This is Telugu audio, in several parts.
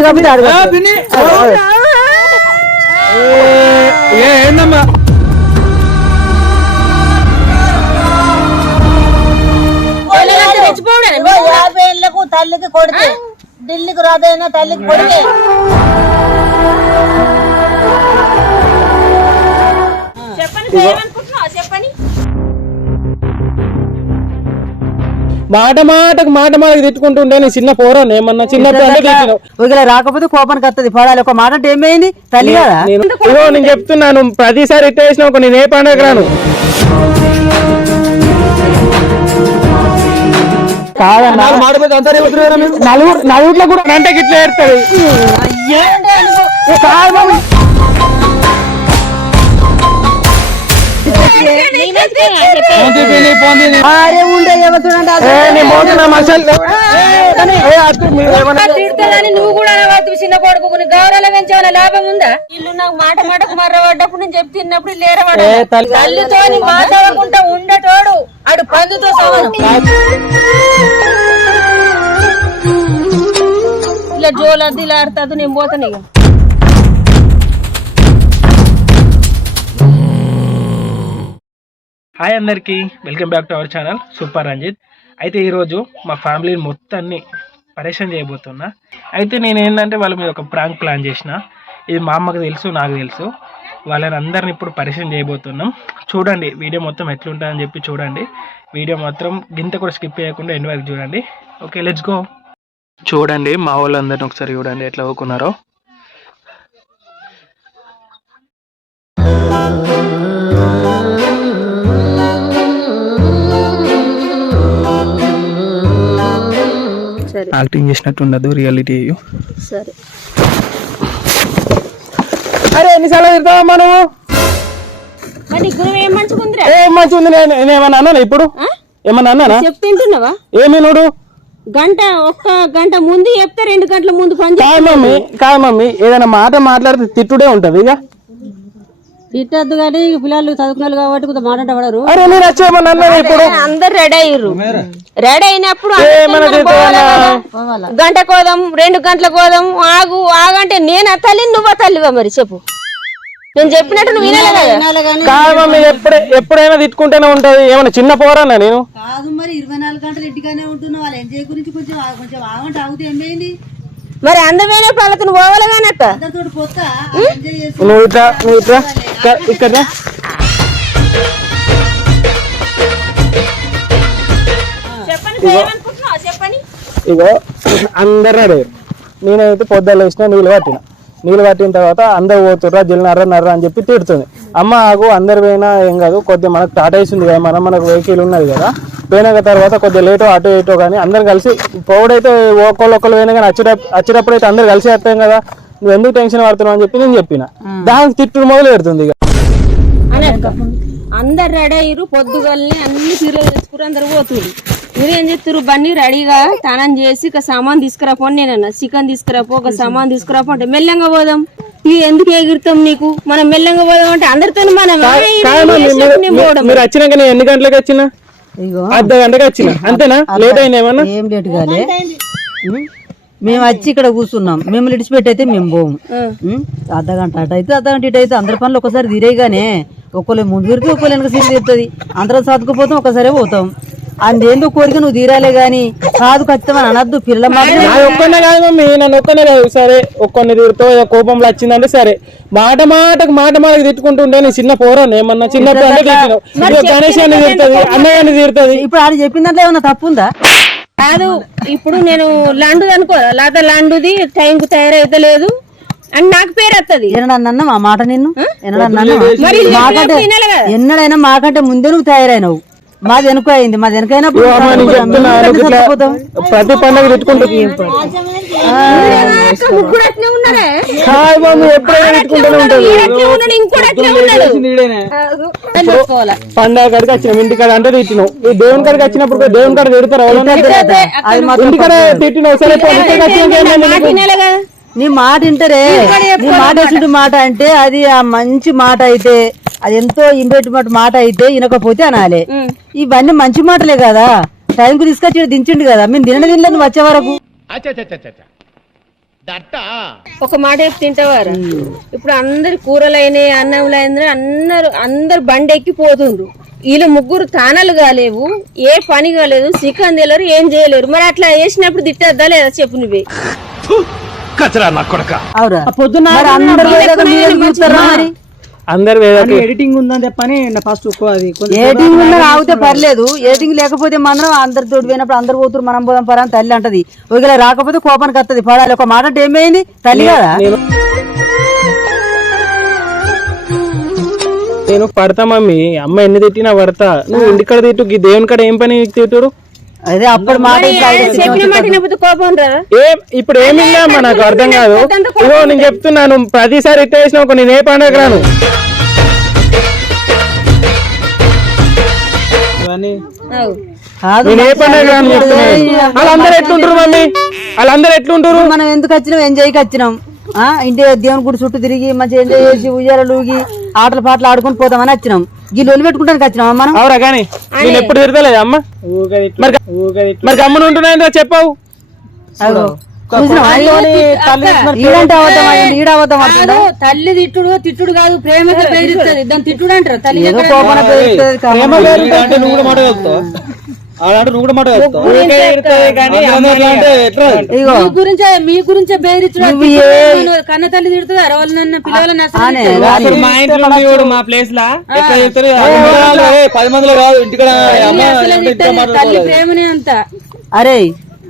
ఇది కాబట్టి ఆడు ఏందమ్మా? యాభై ఏళ్ళకు తల్లికి కొడితే ఢిల్లీకి రాదైనా తల్లికి కొడితే మాట మాటకు మాట మాటకు తిట్టుకుంటుంటే నీ చిన్న పోరాను ఏమన్నా తిట్టినావు. ఒకవేళ రాకపోతే కోపానికి వస్తుంది పడాలి ఒక మాట అంటే ఏమైంది? తల్లి కదా. నేను నేను చెప్తున్నాను ప్రతిసారి ఇట్ట వేసినావు నేను ఏ పండుగ రాను. కాదన్నా. నలుగురు నలుగురిలో కూడా అంటే గిట్ల ఏడుతుంది. నువ్వు కూడా అనవద్దు చిన్న కొడుకు నీ గౌరవం పెంచేమైనా లాభం ఉందా? ఇల్లు నాకు మాట మాటకు మర్రబడ్డప్పుడు నేను చెప్తే తిన్నప్పుడు లేరవాడ తల్లితో మాట్లాడకుండా ఉండేటోడు అడు పందుతో సమానం. ఇలా జోలద్ది ఇలా ఆడుతుంది నేను పోతాను ఇక. హాయ్ అందరికీ welcome back to our channel super Ranjith. అయితే ఈరోజు మా ఫ్యామిలీని మొత్తాన్ని పరేషాన్ చేయబోతున్నా. అయితే నేను ఏంటంటే వాళ్ళ మీద ఒక ప్రాంక్ ప్లాన్ చేసిన. ఇది మా అమ్మకు తెలుసు నాకు తెలుసు. వాళ్ళని అందరిని ఇప్పుడు పరిచయం చేయబోతున్నాం. చూడండి వీడియో మొత్తం ఎట్లుంటుందని చెప్పి చూడండి. వీడియో మాత్రం గింత కూడా స్కిప్ చేయకుండా ఎండ్ వరకు చూడండి. ఓకే లెట్స్ గో చూడండి మా వాళ్ళందరిని ఒకసారి చూడండి ఎట్లా అవుకున్నారో సరే. యాక్టింగ్ చేసినట్టు ఉండదు రియాలిటీ సరే. అరే ఎన్నిసార్లు తిడతావమ్మా నువ్వు? మరి గురువు ఏం మంచుకుందిరా ఏ మంచి ఉంది? నేను నేనేమన్నా అన్నానా ఇప్పుడు? ఏమన్నా అన్నానా? చెప్తింటున్నావా ఏమి నుడు గంట ఒక్క గంట ముందు చెప్తే రెండు గంటల ముందు పని. కాదు మమ్మీ కాదు మమ్మీ ఏదైనా మాట మాట్లాడితే తిట్టుడే ఉంటది ఇక. తిట్టద్దు కానీ పిల్లలు చదువుకున్నారు కాబట్టి కొంత మాట పడరు అరే నేను వచ్చేయమన్నా అన్నాను ఇప్పుడు. అందరు రెడీ అయ్యారు రెడీ అయినప్పుడు గంట కోదాం రెండు గంటల కోదాం ఆగు ఆగంటే నేను తల్లి నువ్వు ఆ తల్లివా మరి? చెప్పు. నేను చెప్పినట్టు నువ్వు వినాలి కదా? ఎప్పుడే ఎప్పుడైనా తిట్టుకుంటూనే ఉంటది. ఏమన్నా చిన్న పోరానా నేను? కాదు మరి ఇరవై నాలుగు గంటలు ఇంటిగానే ఉంటున్నావు. వాళ్ళ ఎంజాయ్ గురించి కొంచెం కొంచెం ఆగంటే ఆగితే ఏమైంది? మరి అందమైన పళ్ళకు నువ్వు పోవాలి కానీ అక్క అందరితో పోత ఎంజాయ్ చేసి. నువ్వు ఇట్లా నువ్వు ఇట్లా ఇక్కడ-. ఇగో. అందరు అడిగారు నేనైతే పొద్దున్న వేసిన నీళ్ళు పట్టిన. నీళ్ళు పట్టిన తర్వాత అందరు పోతుర్రా జిల్ నర్ర నర్ర అని చెప్పి తిడుతుంది. అమ్మ ఆగు అందరు పోయినా ఏం కాదు కొద్దిగా మనకు టాటా ఉంది కదా మనం మనకు వెహికల్ ఉన్నది కదా. పోయినాక తర్వాత కొద్దిగా లేటో అటో ఇటో కానీ అందరు కలిసి పోవడైతే ఒకళ్ళు ఒకళ్ళు పోయినా కానీ వచ్చేటప్పుడు వచ్చేటప్పుడు అయితే అందరు కలిసి వస్తాం కదా నువ్వు ఎందుకు టెన్షన్ పడుతున్నావు అని చెప్పి నేను చెప్పిన. దానికి తిట్టుడు మొదలు పెడుతుంది ఇక. అందరు రెడీ అయ్యారు పొద్దుగల్ని అన్ని చీరలు తెచ్చుకుని అందరు పోతున్నారు మీరు ఏం చెప్తారు బన్నీ రెడీగా స్నానం చేసి ఒక సామాన్ తీసుకురాపో అని నేనన్నా చికెన్ తీసుకురాపో ఒక సామాన్ తీసుకురాపో అంటే మెల్లంగా పోదాం. ఎందుకు ఎగురుతాం నీకు? మనం మెల్లంగా పోదాం అంటే అందరితో మనం మీరు- వచ్చినాక నేను ఎన్ని గంటలకు వచ్చిన? అర్ధ గంటకి వచ్చిన. అంతేనా? లేట్ అయింది ఏమన్నా? ఏం లేట్ కాలే? మేము వచ్చి ఇక్కడ కూర్చున్నాం. మేము విడిచిపెట్టి అయితే మేము పోము? అర్ధ గంట అటు అయితే అర్ధ గంట ఇటు అయితే అందరి పనులు ఒకసారి తీరేగానే ఒకళ్ళు ముందు ఒకళ్ళు వెనక సీట్ తీరుతుంది. అందరం చదువుకుపోతాం ఒకసారి పోతాం. అందేందో కోరిక నువ్వు తీరాలే గాని కాదు ఖచ్చితమని అనద్దు పిల్లల మాట నా ఒక్కనే కాదు మమ్మీ నన్ను ఒక్కనే కాదు. సరే ఒక్కరిని తిరుగుతో కోపంలో వచ్చిందంటే సరే. మాట మాటకు మాట మాటకు తిట్టుకుంటుంటే నీ చిన్న పోరాను ఏమన్నా చిన్నప్పుడు అంటే తిట్టినావు. ఇదిగో గణేష్ అని తిడుతుంది అన్నయ్య తీరుతుంది ఇప్పుడు ఆడు చెప్పిన దాంట్లో ఏమన్నా తప్పు ఉందా కాదు ఇప్పుడు నేను లాండు అనుకో లేకపోతే లాండుది టైంకు తయారైతే లేదు అని నాకు పేరు వస్తుంది ఎన్నడన్నా మా మాట నిన్ను? ఎన్నడన్నా. ఎన్నడైనా మాకంటే ముందే నువ్వు తయారైనవు. మాది వెనుక అయింది. మాది వెనకైనప్పుడు ప్రతి పండుగ చూసుకోవాలా? పండుగ కాడికి వచ్చినాం ఇంటికాడ అంటే తిట్టినావు ఈ దేవుని కాడికి వచ్చినప్పుడు దేవుని కాడ తిడతారు? ఇంటికాడ తిట్టినావు సరే నీ మాట వింటరే. నీ మాట మాట. అంటే అది ఆ మంచి మాట అయితే అది ఎంతో ఇంపెట్టినట్టు మాట అయితే వినకపోతే అనాలి. ఇవన్నీ మంచి మాటలే కదా. టైంకి తీసుకొచ్చి ఈడ దించిండు కదా. మేము తినని తినలేదు వచ్చే వరకు. ఒక మాట చెప్పి తింటావారా? ఇప్పుడు అందరు కూరలైనాయి అన్నంలైనా అందరు అందరు బండి ఎక్కి పోతుండ్రు వీళ్ళు ముగ్గురు తానాలు కాలేవు ఏ పని కాలేదు చికెన్ తెలియరు ఏం చేయలేరు. మరి అట్లా వేసినప్పుడు తిట్టద్దా లేదా చెప్పు నువ్వే. అవురా. మరి? అందరూ ఎడిటింగ్ ఉందని చెప్పని ఫస్ట్ ఏటింగ్ ఉన్నా ఆగితే పర్లేదు. ఏటింగ్ లేకపోతే మాత్రం అందరి తోడు పోయినప్పుడు అందరు పోతున్నారు మనం పోదాం పరా అని తల్లి అంటది. ఒకవేళ రాకపోతే కోపానికి వస్తుంది. పడాలి ఒక మాట అంటే ఏమైంది తల్లి కదా? నేను పడతా మమ్మీ. అమ్మ ఎన్ని తిట్టినా పడతా. నువ్వు ఇంటికాడ తిట్టు దేవుని కాడ ఏం పని తిట్టుడు? అదే అప్పుడు మాట కోపం ఏం ఇప్పుడు ఏమి అమ్మా నాకు అర్థం కాదు ఇగో నేను చెప్తున్నాను ప్రతిసారి ఇట్ట వేసినావు నేను ఏ పండుగ రాను నేను ఏ పండుగ రాను చెప్తున్నాను వాళ్ళందరూ ఎట్లుంటారు మమ్మీ వాళ్ళందరూ ఎట్లుంటారు మనం ఎందుకు వచ్చినాం ఎంజాయ్కి వచ్చినాం ఆ ఇంటి దేవుని గుడి చుట్టూ తిరిగి మంచిగా ఎంజాయ్ చేసి ఉయ్యాలలు ఊగి ఆటలు పాటలు ఆడుకొని పోతామని వచ్చినాం. ఈ లొల్లి పెట్టుకుంటానికి వచ్చినాం మనం? అవురా కానీ నేను ఎప్పుడు తిడతలేదు అమ్మ? మరి మరి గమ్మున ఉంటున్నాయంటే చెప్పావు? తల్లి తిట్టుడు తిట్టుడు కాదు బెదిరిస్తుంది దాన్ని తిట్టుడు. అంటారు తల్లి కోపన అలాంటి నువ్వు కూడా మాట ఇగో. మీ గురించే మీ గురించే బెదిరించడం నువ్వు ఏ- కన్న తల్లి తిడుతుంది? పిల్లలని అసలు రాని. మా ఇంట్లో ఉండేవాడు మా ప్లేస్ లా? ఎట్లా చెప్తారు? పది మందిలో కాదు. ఇంటికాడ తల్లి అసలే తిట్టదు, తల్లి ప్రేమనే అంత. అరే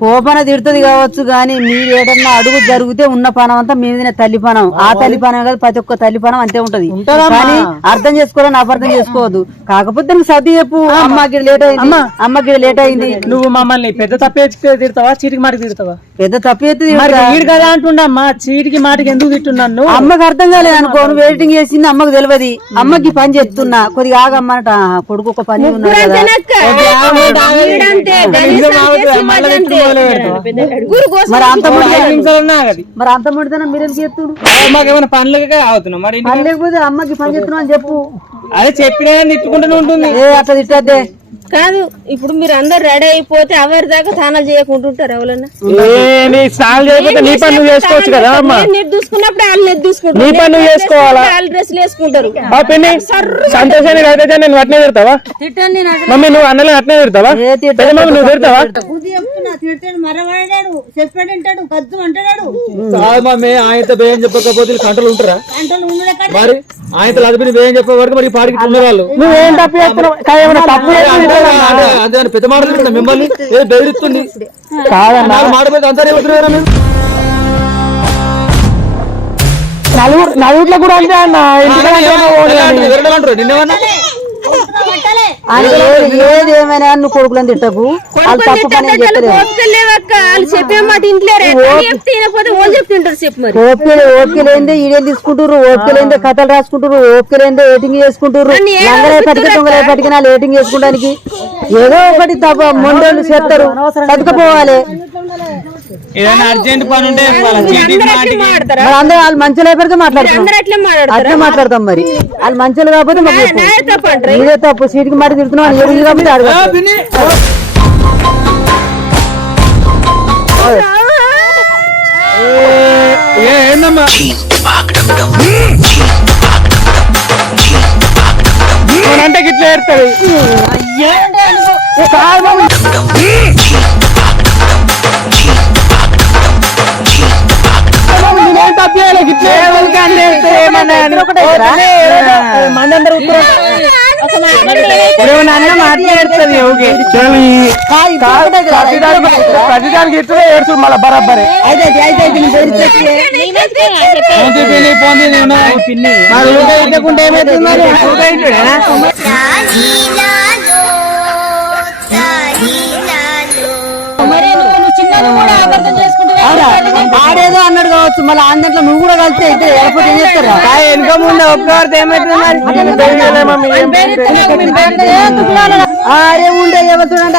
కోపన తిడుతుంది కావచ్చు కానీ మీరు ఏదన్నా అడుగు జరిగితే ఉన్న పనం అంతా మీ మీదనే తల్లి పనం ఆ తల్లి పనం కాదు ప్రతి ఒక్క తల్లి పనం అంతే ఉంటది. కానీ అర్థం చేసుకోవాలని అపార్థం చేసుకోవద్దు. కాకపోతే నీకు సర్ది చెప్పు. అమ్మకి లేట్ అయింది. అమ్మకి లేట్ అయింది. నువ్వు మమ్మల్ని పెద్ద తప్పే తిడతావా? చీటికి మాటకి తిడతావా? పెద్ద తప్పు ఎత్తుది మరి వీడు కదా అంటుండమ్మా చీటికి మాటకి ఎందుకు తిట్టున్నాను నువ్వు? అమ్మకి అర్థం కాలేదు అనుకో. నువ్వు వెయిటింగ్ చేసింది అమ్మకి తెలియదు. అమ్మకి పని చెప్తున్నా కొద్దిగా ఆగమ్మట కొడుకు ఒక పని ఉన్నాడు మరి అంత. మరి అంత ముడితేనా మీరేం చేస్తుడు మాకేమైనా పనులకే అవుతున్నాం మరి పని లేకపోతే అమ్మకి పని చెప్తున్నా అని చెప్పు. అదే చెప్పినా తిట్టుకుంటూనే ఉంటుంది. ఏ అట్లా తిట్టద్దే. కాదు ఇప్పుడు మీరు అందరు రెడీ అయిపోతే అవరి దాకా స్నానాలు చేయకుంటుంటారు ఎవరన్నా? నీ స్నానం చేయకపోతే నీ పని నువ్వు చేసుకోవచ్చు కదా అమ్మ? మీరు చూసుకున్నప్పుడు వాళ్ళు నెట్ చూసుకుంటారు నీ పని నువ్వు చేసుకోవాలా? వాళ్ళ డ్రెస్సులు వేసుకుంటారు. ఆ పిన్ని సంతోషాన్ని అయితే నేను అట్నే తిడతావా? తిట్టండి నేను మమ్మీ నువ్వు అన్నలే అట్నే తిడతావా? పెద్ద మమ్మీ నువ్వు తిడతావా? కాదు మమ్మీ ఆయనతో భయం చెప్పకపోతే కంటలు ఉంటారా? మరి ఆయనతో అదిపిని భయం చెప్పబడితే మరి పాడికి ఉండేవాళ్ళు నువ్వేం తప్పు చేస్తున్నావు? తప్పు అదే పెద్ద మాట మిమ్మల్ని. బెదిరిస్తుంది? కాదన్నా. మాట అంతా నలుగురు నలుగురిలో కూడా అంతే అన్న. విరడాలంటారు నిన్నేమన్నా? ఏది ఏమైనా నువ్వు కొడుకులను తిట్టకు? వాళ్ళు తప్పు పని ఓపిక ఓపిక లేదే ఈడేం తీసుకుంటారు ఓపిక లేదే కథలు రాసుకుంటారు ఓపిక లేదే ఏటింగ్ చేసుకుంటారు లంగలే పట్టుక దొంగలే పట్టుకుని ఏటింగ్ చేసుకోవడానికి? ఏదో ఒకటి తప్ప మొండోళ్ళు చేస్తారు. చదువుకపోవాలి ఏదైనా అర్జెంట్ పని ఉంటే అందరూ వాళ్ళు మంచిగా లేకపోతే మాట్లాడుతున్నాం అందరూ అట్లే మాట్లాడతాం మరి. వాళ్ళు మంచిగా కాకపోతే నీదే తప్పు సీటుకి మాట ఏది కాబట్టి ఏందమ్మా? అంటే గిట్లా ఏడుతుంది. మందందరూ అన్న మాట్లాడుతుంది ప్రతిదానికి ఇట్లా ఏడుచు మళ్ళీ బరాబరే పిన్ని పోంది నేను పిన్ని ఆడేదో అన్నాడు కావచ్చు మళ్ళీ ఆందంట్లో నువ్వు కూడా కలిస్తే అయితే ఎయిర్పోర్ట్ ఏం చేస్తారా వెనక ముందు ఒక్కరితో ఏమవుతుంది మరి ఆడే ఉండే ఏమవుతుందంటే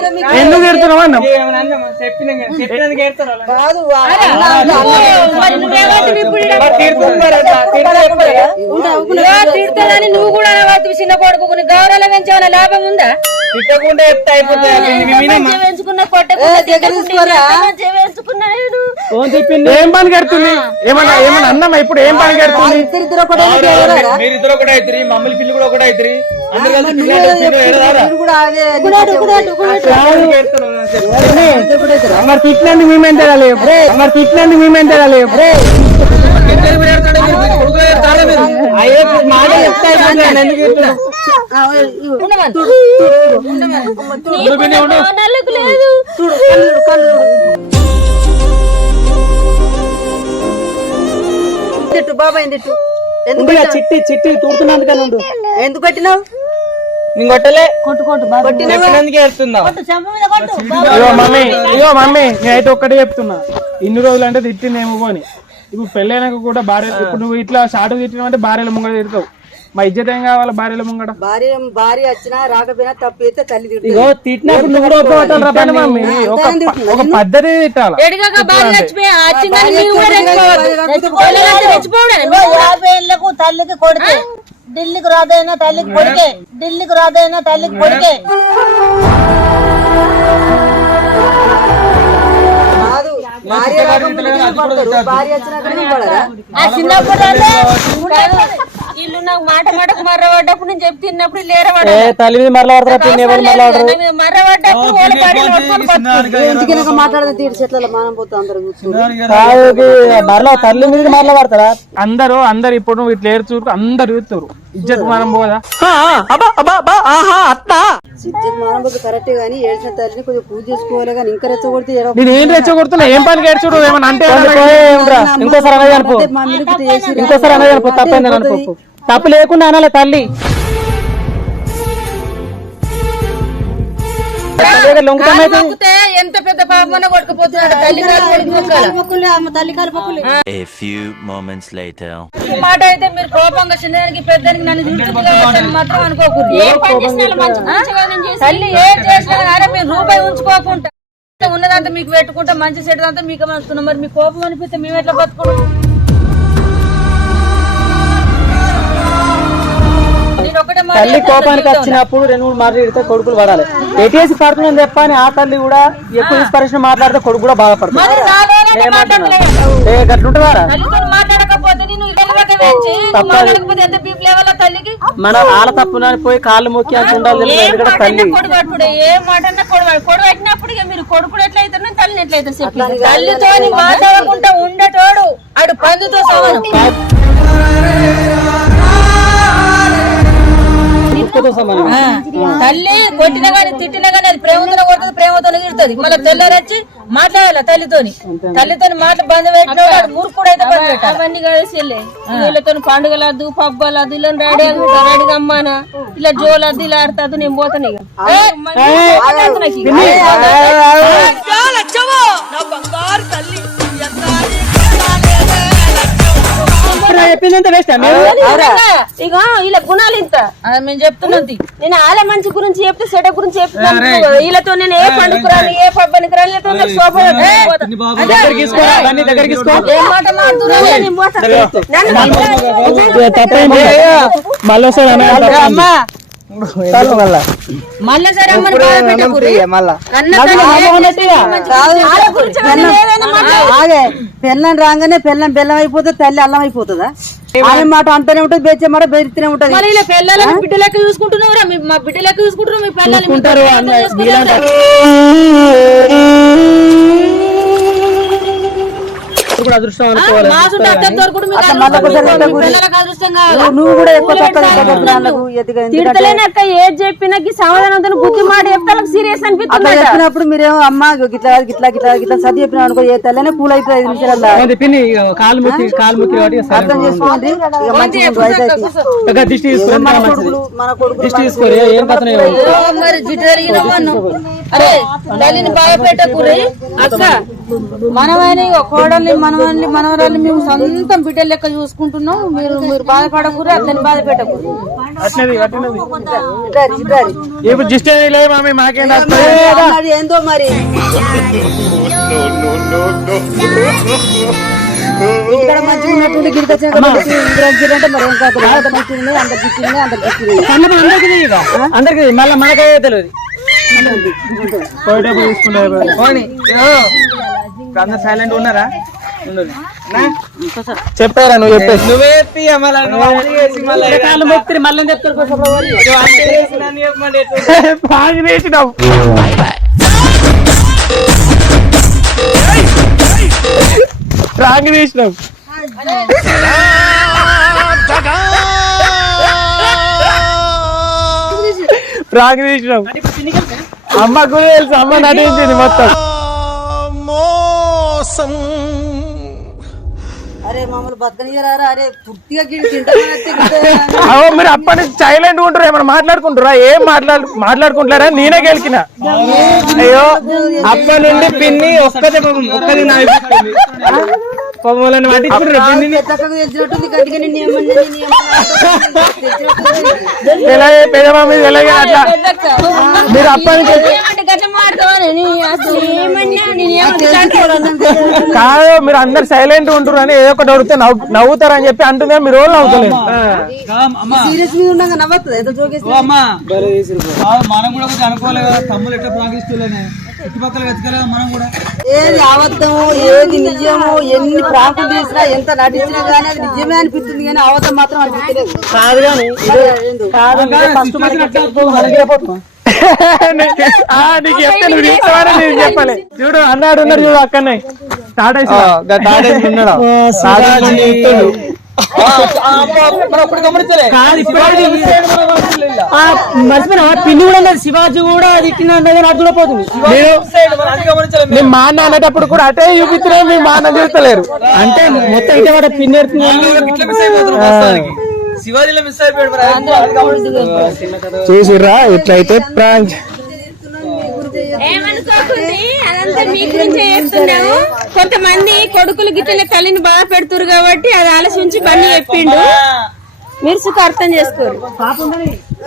ఎందుకు తిడుతున్నావు అన్నాం నువ్వు కూడా చిన్న కొడుకు గౌరవం పెంచేమైనా లాభం ఉందా ఏం పని కడుతుంది ఏమన్నా ఏమన్నా అన్నామా ఇప్పుడు ఏం పని కడుతుంది ఇద్దరిద్దరు ఒకటే అవుతారు మమ్మల్ని పిల్లి కూడా ఒకటే అవుతారు అందరు కలిసి మీరు కూడా అదే మరి తిట్టినందుకు మేమేం తెరాలి మరి తిట్టినందుకు మేమేం తెరాలి ఇద్దరు మీరు ఏడతాడు, మీరు మీరు కొడుకులు ఏడతారా మీరు? అయ్యే మాట చెప్తా ఎందుకు బాబాయ్ తిట్టు చిట్టి చిట్టి తూడుతున్నందుకని ఉండు ఎందుకు కొట్టినావు కొట్టలే. కొట్టినావా? ఇగో మమ్మీ ఇగో మమ్మీ నేనైతే ఒక్కటే చెప్తున్నా. ఇన్ని రోజులు అంటే తిట్టిందేమో పోని. ఇప్పుడు పెళ్ళైనాక కూడా భార్య ఇప్పుడు నువ్వు ఇట్లా షార్ట్ తిట్టినావు అంటే భార్యల ముంగడ తిడతావు. మా ఇజ్జత ఏం కావాలి భార్యల ముంగడ భార్య భార్య వచ్చినా రాకపోయినా తప్పు అయితే తల్లి తిడుతుంది. ఇగో తిట్టినప్పుడు నువ్వు కూడా ఒప్పుకోవటం రా పని మమ్మీ. ఒక ఒక పద్ధతి తిట్టాల? ఎడిగాక బాగా చచ్చిపోయి వచ్చిందని మీరు కూడా రెచ్చిపోవద్దు పిల్లలంతా రెచ్చిపోవడం యాభై ఏళ్ళకు తల్లికి కొడితే ఢిల్లీకి రాదైనా తల్లికి కొడికే. ఢిల్లీకి రాదైనా తల్లికి కొడికే. కాదు భార్య పడరా? ఆ చిన్నప్పుడు అంటే నాకు మాట మాటకు నేను తిన్నప్పుడు తల్లి మీద మరలా పడతారు? మాట్లాడదు తీరు చెట్ల మానం పోతా అందరు మరలా తల్లి మీద మరలా పడతారా? అందరూ అందరు ఇప్పుడు ఇట్లా ఏడు చూడు అందరు చూస్తారు ఇజ్జత్ మనం పోదా? ఇజ్జత్ మానం పోతే కరెక్ట్ గానీ ఏడ్చిన తల్లిని కొంచెం పూజ చేసుకోవాలి కానీ ఇంకా రెచ్చగొడితే నేను ఏం రెచ్చగొడుతున్నా? ఏం పని ఏడ్చుడు? ఏమన్నా అంటే ఇంకోసారి చేసి ఇంకోసారి తప్పైందని అనుకో తప్పు లేకుండా అనాలి తల్లి. ఎంత పెద్ద కొట్టుకుపోతున్నాడు తల్లి తల్లి మాట అయితే మీరు కోపంగా చిన్నదానికి పెద్దానికి నన్ను తిడుతుంది మాత్రం అనుకోకూడదు. ఏ తల్లి చేసినా కానీ రూపాయి ఉంచుకోకుండా ఉన్నదంతా మీకు పెట్టుకుంటా మంచి చెడు అంతా మీకు మనసుకున్నాం మరి మీ కోపం అనిపిస్తే మేము ఎట్లా బతుకున్నాం? తల్లి కోపానికి వచ్చినప్పుడు రెండు మూడు మాటలు ఇడితే కొడుకులు పడాలి ఎటేసి పడుతుందని చెప్పని ఆ తల్లి కూడా ఎక్కువ ఇన్స్పిరేషన్ మాట్లాడితే కొడుకు కూడా బాధపడుతుంది గట్లుంటుందారా? మన వాళ్ళ తప్పున పోయి కాళ్ళు మొక్కి అంత ఉండాలి ఎందుకంటే మాట తల్లి. ఇక మీరు కొడుకుడు ఎట్లయితే తల్లిని ఎట్లయితే చెప్పి. తల్లితో మాట్లాడకుండా ఉండేటోడు ఆడు పందుతో సమానం. తల్లి కొట్టిన గాని తిట్టిన గాని అది ప్రేమతో కొడుతుంది ప్రేమతో తిడుతుంది మళ్ళీ తెల్లారొచ్చి మాట్లాడాలి తల్లితోని తల్లితోని మాటలు బంద్ పెట్టినోడు ఆడు మూర్ఖుడు అయితే బంద్ పెట్టాలి అవన్నీ కలిసి వీళ్ళతో పండుగలద్దు పబ్బలద్దు ఇలా రెడీ రెడీగా అమ్మానా ఇలా జోలద్దు ఇలా ఆడుతుంది నేను పోతాను ఇక చెప్పిందంత వేస్ట్ గుణాలు ఇంత. మేము చెప్తున్నది. నేను ఆల మంచి గురించి చెప్తే సెట గురించి చెప్తాను వీళ్ళతో నేను ఏ పండుగ రాను ఏ పబ్బనికి రాను వీళ్ళతో నాకు శోభ మళ్ళీ మళ్ళా? సరే పెళ్ళం రాగానే పెళ్ళం బెల్లం అయిపోతుంది తల్లి అల్లం అయిపోతుందా? ఆమె మాట అంటూనే ఉంటది బెచ్చే మాట బెరితేనే ఉంటది. ఇలా పిల్లలని బిడ్డ లెక్క చూసుకుంటున్నావురా మీ- మా బిడ్డ లెక్క చూసుకుంటున్నావు మీ పిల్లలు చూసుకుంటారు, అది కూడా అదృష్టం అనుకోవాలి. నువ్వు- కూడా తిడతలేనక్క ఏది చెప్పినా సమాధానంతో బుద్ధి మాట సీరియస్ అనిపిస్తుంది చెప్పినప్పుడు మీరేమో అమ్మ గిట్లా గిట్లా గిట్లా గిట్లా సది చెప్పినా అనుకో ఏ తల్లనే ఐదు కాలు ముక్కి కాలు ముక్కి కాబట్టి ఇక అర్థం చేసుకోండి. అయితే. దిష్టి దిష్టి తీసుకోరు ఏ- అరే బాగా పెట్టకూరి అక్క మనమైన కోడల్ని మనవల్ని మనవరాల్ని మేము సొంతం బిడ్డల లెక్క చూసుకుంటున్నాం. మీరు మీరు బాధపడకూరి అతన్ని బాధ పెట్టకూరి. ఇప్పుడు జిస్ట్ మాకేం ఏందో మరి? ఇక్కడ మంచిగా ఉన్నట్టుండి గిరిక అంటే మరి ఏం కాదు. అందరికి ఇక అందరికి మళ్ళీ మనకే తెలియదు. పోయేటప్పుడు అందరు సైలెంట్ ఉన్నారా? చెప్పారా నువ్వు చెప్పేసి నువ్వే మళ్ళీ చెప్తారు బాగా వేసినావు రాంగ్ వేసినావు రాంగ్ వేసినావు అమ్మకు తెలుసు అమ్మ నటించింది మొత్తం. అరే మామూలు బతకనియరారా అరే పూర్తిగా గిడి తింటామని అవో మీరు అప్పటి నుంచి సైలెంట్ ఉంటారు ఏమైనా మాట్లాడుకుంటారా ఏం మాట్లాడు మాట్లాడుకుంటారా నేనే గెలికిన? అయ్యో. అప్పటి నుండి పిన్ని ఒక్కదే పాపం, ఒక్కది నా పొమ్మలను పట్టించుకుంటారు మీద ఎలాగే అట్లా మీరు అప్పటి నుంచి కాదు మీరు అందరు సైలెంట్ ఉంటారు అని ఏదో ఒకటి అడిగితే నవ్వు నవ్వుతారని చెప్పి అంటుందే మీరు రోజులు నవ్వుతలేదు సీరియస్ మీద ఉండగా నవ్వుతుంది ఏదో జోకేసి అమ్మా. మనం కూడా కొంచెం అనుకోలే కదా తమ్ముడు ఎట్లా ప్రాగిస్తూనే చుట్టుపక్కల వెతకలేదా మనం కూడా? ఏది అబద్ధము ఏది నిజము ఎన్ని ప్రాంకులు చేసినా ఎంత నటించినా గానీ అది నిజమే అనిపిస్తుంది కానీ అబద్ధం మాత్రం అనిపించలేదు కాదు కానీ నీకు చెప్తే నువ్వు తీసుకోవాలని నేను చెప్పాలి. చూడు అన్నాడు ఉన్నాడు చూడు అక్కడనే స్టార్ట్ మర్చిపోయినా పిన్ని కూడా ఉన్నది. శివాజీ కూడా అది నాకు చూడపోతుంది మీ మా అన్న అనేటప్పుడు కూడా అటే చూపిస్తున్నాయి మీ మా అన్న చూస్తలేరు. అంటే మొత్తం ఇటే వాడు పిన్ని శివాజీలో మిస్ అయిపోయాడు చూసిర్రా? ఇట్లయితే ప్రాంక్. కొంతమంది కొడుకులు గిట్టలే తల్లిని బాధ పెడుతురు కాబట్టి అది ఆలోచించి పని చెప్పిండు. మీరు సుఖ అర్థం చేసుకోరు.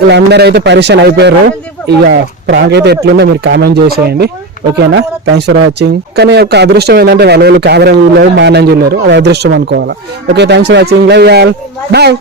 వీళ్ళందరూ అయితే పరిచయం అయిపోయారు. ఇక ప్రాంక్ అయితే ఎట్లుందో మీరు కామెంట్ చేసేయండి. ఓకేనా? థ్యాంక్స్ ఫర్ వాచింగ్ కానీ ఒక అదృష్టం ఏంటంటే వాళ్ళ వాళ్ళు కెమెరా చూడలేరు మా అన్నం చూడలేరు. అది అదృష్టం అనుకోవాలా. Okay thanks for watching love y'all bye